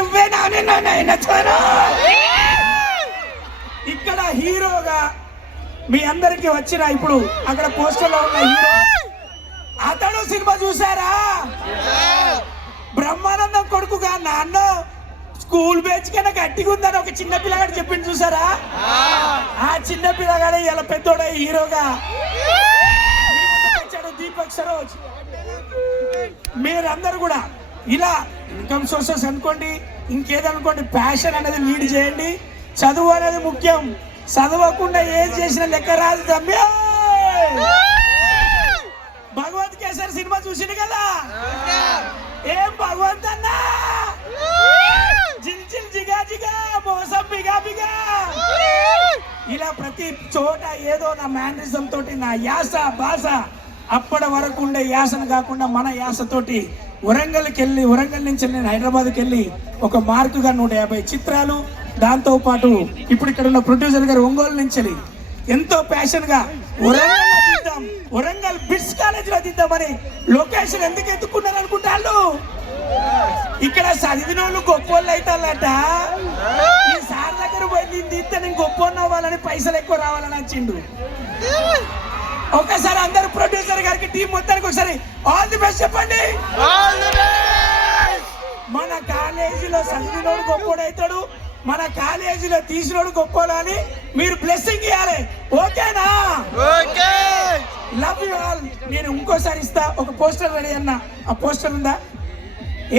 నువ్వే నచ్చాను. ఇక్కడ హీరోగా మీ అందరికి వచ్చిన ఇప్పుడు అక్కడ పోస్టర్ లో ఉన్న హీరో అతడు సినిమా చూసారా? బ్రహ్మానందం కొడుకుగా నాన్న స్కూల్ బెంచ్ కన్నా గట్టిగా ఉందని ఒక చిన్న పిల్లగాడు చెప్పింది చూసారా? ఆ చిన్న పిల్లగాడే ఇలా పెద్దోడ హీరోగా వచ్చాడు దీపక్ సరోజ్. మీరందరూ కూడా ఇలా ఇన్కమ్ సోర్సెస్ అనుకోండి, ఇంకేదనుకోండి, ప్యాషన్ అనేది లీడ్ చేయండి. చదువు అనేది ముఖ్యం. చదవకుండా ఏం చేసిన లెక్క రాదు తమ్మి. భగవంత్ కేసరి సినిమా చూసింది కదా? ఏం భగవంత్ అన్నా, జిల్ జిల్ జిగా జిగా మోసం బిగా బిగా, ఇలా ప్రతి చోట ఏదో నా మేనరిజం తోటి నా యాస భాష అప్పటి వరకు ఉండే యాసను కాకుండా మన యాసతోటి వరంగల్కి వెళ్ళి, వరంగల్ నుంచి నేను హైదరాబాద్కి వెళ్ళి ఒక మార్కుగా 150 చిత్రాలు, దాంతో పాటు ఇప్పుడు ఇక్కడ ఉన్న ప్రొడ్యూసర్ గారు ఒంగోలు నుంచి ఎంతో ప్యాషన్ గా వరంగల్ తీద్దాం, వరంగల్ బిట్స్ కాలేజ్ లో తీద్దామని లొకేషన్ ఎందుకు ఎత్తుకున్నారు అనుకుంటారు? ఇక్కడ చదివిన వాళ్ళు గొప్పోళ్ళు అవుతారట. ఈ సార్ దగ్గర పోయి తీస్తే నేను గొప్ప అవ్వాలని, పైసలు ఎక్కువ రావాలని వచ్చిండు. ఒకసారి అందరు ప్రొడ్యూసర్ గారికి టీం మొత్తానికి ఒకసారి ఆల్ ది బెస్ట్ చెప్పండి. మన కాలేజీలో చదివినోడు గొప్పోడు అవుతాడు, మన కాలేజీలో తీసినోడు గొప్పోడు అని మీరు బ్లెస్సింగ్ ఇవ్వాలి. ఓకేనా? Love you all. నేను ఇంకోసారి ఇస్తా. ఒక పోస్టర్ రెడీ అన్న, ఆ పోస్టర్ ఉందా?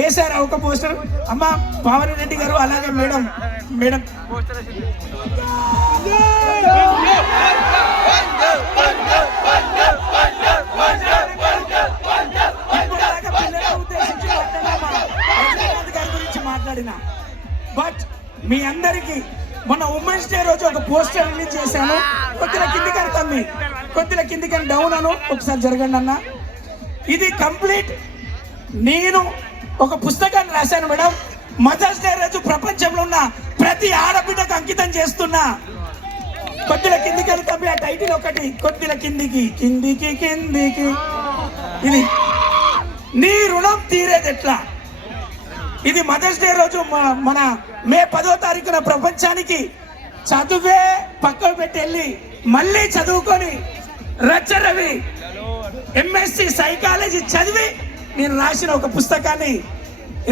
ఏ సార్ ఒక పోస్టర్ అమ్మ పావని రెడ్డి గారు, అలాగే మేడం మేడం గురించి మాట్లాడిన. బట్ మీ అందరికి మొన్న ఉమెన్స్ డే రోజు ఒక పోస్టర్ రిలీజ్ చేశాను. కొద్దిగా కిందికని తమ్మి, కొద్దిగా కిందికని డౌన్ అను, ఒకసారి జరగండి అన్న. ఇది కంప్లీట్ నేను ఒక పుస్తకాన్ని రాశాను మేడం. మదర్స్ డే రోజు ప్రపంచంలో ఉన్న ప్రతి ఆడబిడ్డకు అంకితం చేస్తున్నా. కొద్దిగా కిందికి వెళ్తాం. ఆ టైటిల్ ఒకటి, కొద్దిగా కిందికి కిందికి కిందికి. ఇది నీ రుణం తీరేది ఎట్లా. ఇది మదర్స్ డే రోజు మన మే 10వ తారీఖున ప్రపంచానికి చదువే పక్కకు పెట్టి వెళ్ళి మళ్ళీ చదువుకొని రచరవి ఎంఎస్సి సైకాలజీ చదివి నేను రాసిన ఒక పుస్తకాన్ని,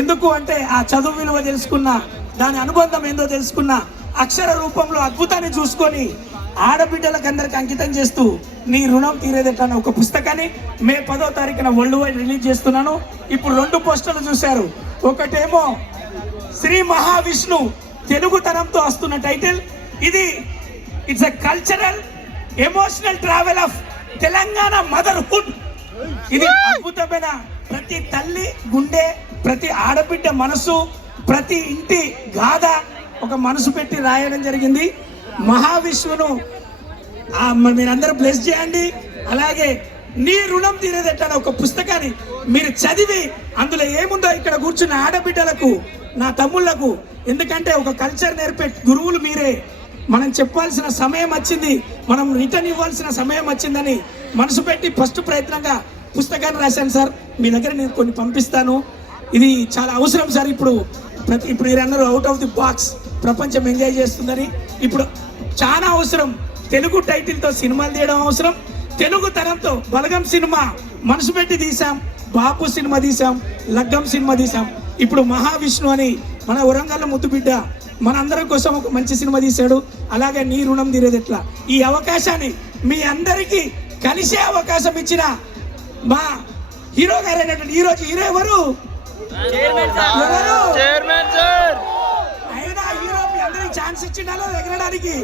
ఎందుకు అంటే ఆ చదువు విలువ తెలుసుకున్నా, దాని అనుబంధం ఏందో తెలుసుకున్నా, అక్షర రూపంలో అద్భుతాన్ని చూసుకొని ఆడబిడ్డలకు అందరికి అంకితం చేస్తూ నీ రుణం తీరేదట ఒక పుస్తకాన్ని మే 10వ తారీఖున వరల్డ్ వైడ్ రిలీజ్ చేస్తున్నాను. ఇప్పుడు 2 పోస్టర్లు చూశారు. ఒకటేమో శ్రీ మహావిష్ణు తెలుగుతనంతో వస్తున్న టైటిల్. ఇది it's a cultural emotional travel of Telangana motherhood. ఇది అద్భుతమైన ప్రతి తల్లి గుండె, ప్రతి ఆడబిడ్డ మనసు, ప్రతి ఇంటి గాథ ఒక మనసు పెట్టి రాయడం జరిగింది. మహావిశ్వను మీరందరూ బ్లెస్ చేయండి. అలాగే నీ రుణం తీరేదట ఒక పుస్తకాన్ని మీరు చదివి అందులో ఏముందో ఇక్కడ కూర్చున్న ఆడబిడ్డలకు, నా తమ్ముళ్లకు, ఎందుకంటే ఒక కల్చర్ నేర్పే గురువులు మీరే. మనం చెప్పాల్సిన సమయం వచ్చింది, మనం రిటర్న్ ఇవ్వాల్సిన సమయం వచ్చిందని మనసు పెట్టి ఫస్ట్ ప్రయత్నంగా పుస్తకాన్ని రాశాను సార్. మీ దగ్గర నేను కొన్ని పంపిస్తాను. ఇది చాలా అవసరం సార్. ఇప్పుడు మీరన్నారు అవుట్ ఆఫ్ ది బాక్స్, ప్రపంచం ఎంజాయ్ చేస్తుందని. ఇప్పుడు చాలా అవసరం. తెలుగు టైటిల్తో సినిమాలు తీయడం అవసరం. తెలుగు తరంతో బలగం సినిమా మనసు పెట్టి తీసాం, బాపు సినిమా తీసాం, లగ్గం సినిమా తీసాం. ఇప్పుడు మహావిష్ణు అని మన వరంగల్ ముద్దు బిడ్డ మనందరి కోసం ఒక మంచి సినిమా తీశాడు. అలాగే నీ రుణం తీరేది ఎట్లా. ఈ అవకాశాన్ని మీ అందరికీ కలిసే అవకాశం ఇచ్చిన మా హీరో గారు అయినటువంటి ఈరోజు హీరో ఎవరు? అయినా హీరో మీ అందరికి ఛాన్స్ ఇచ్చిండాలో ఎగరడానికి.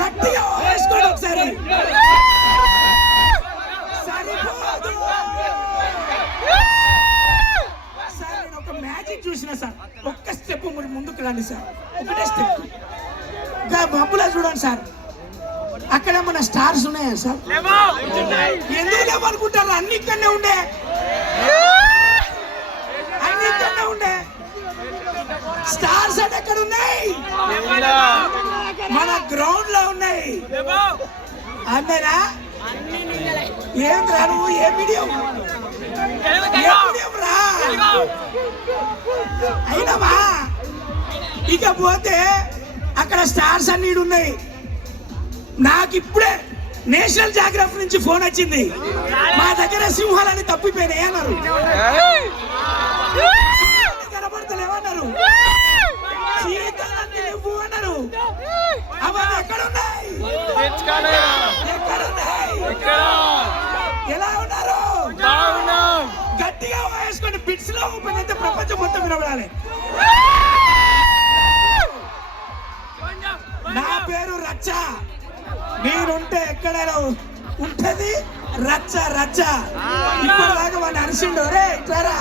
గట్టిగా వేసుకోండి ఒకసారి. సరిపోదు సార్. నేను ఒక మ్యాజిక్ చూసిన సార్. ఒక్క స్టెప్ ముందుకు రండి సార్. ఒకటే స్టెప్. మబ్బులా చూడండి సార్. అక్కడ మన స్టార్స్ ఉన్నాయా సార్? ఎందుకు లేవనుకుంటారు? అన్ని ఇక్కడనే ఉండే, అన్ని ఇక్కడనే ఉండే. స్టార్స్ అంటే ఎక్కడ ఉన్నాయి? మన గ్రౌండ్ లో ఉన్నాయి. అంతేనా? ఏం రాను? ఏ మీడియం? ఎప్పుడేం రా అయినవా ఇక పోతే అక్కడ స్టార్స్ అన్ని ఉన్నాయి. నాకు ఇప్పుడే నేషనల్ జాగ్రఫీ నుంచి ఫోన్ వచ్చింది, మా దగ్గర సింహాలని తప్పిపోయినాయి అన్నారు. కనబడతలేమన్నారు, చీతలన్నీ నువ్వు అన్నారు. అవన్నీ ఎక్కడున్నాయి? ఎలా ఉన్నారు? గట్టిగా వేసుకొని బిట్స్ లో ఓపెన్ అయితే ప్రపంచం మొత్తం వినబడాలి. నా పేరు రచ్చ, నేనుంటే ఎక్కడైనా ఉంటది రచ్చ రచ్చ. ఇప్పుడు దాకా వాడిని అరిసిండు, రే ఇట్లారా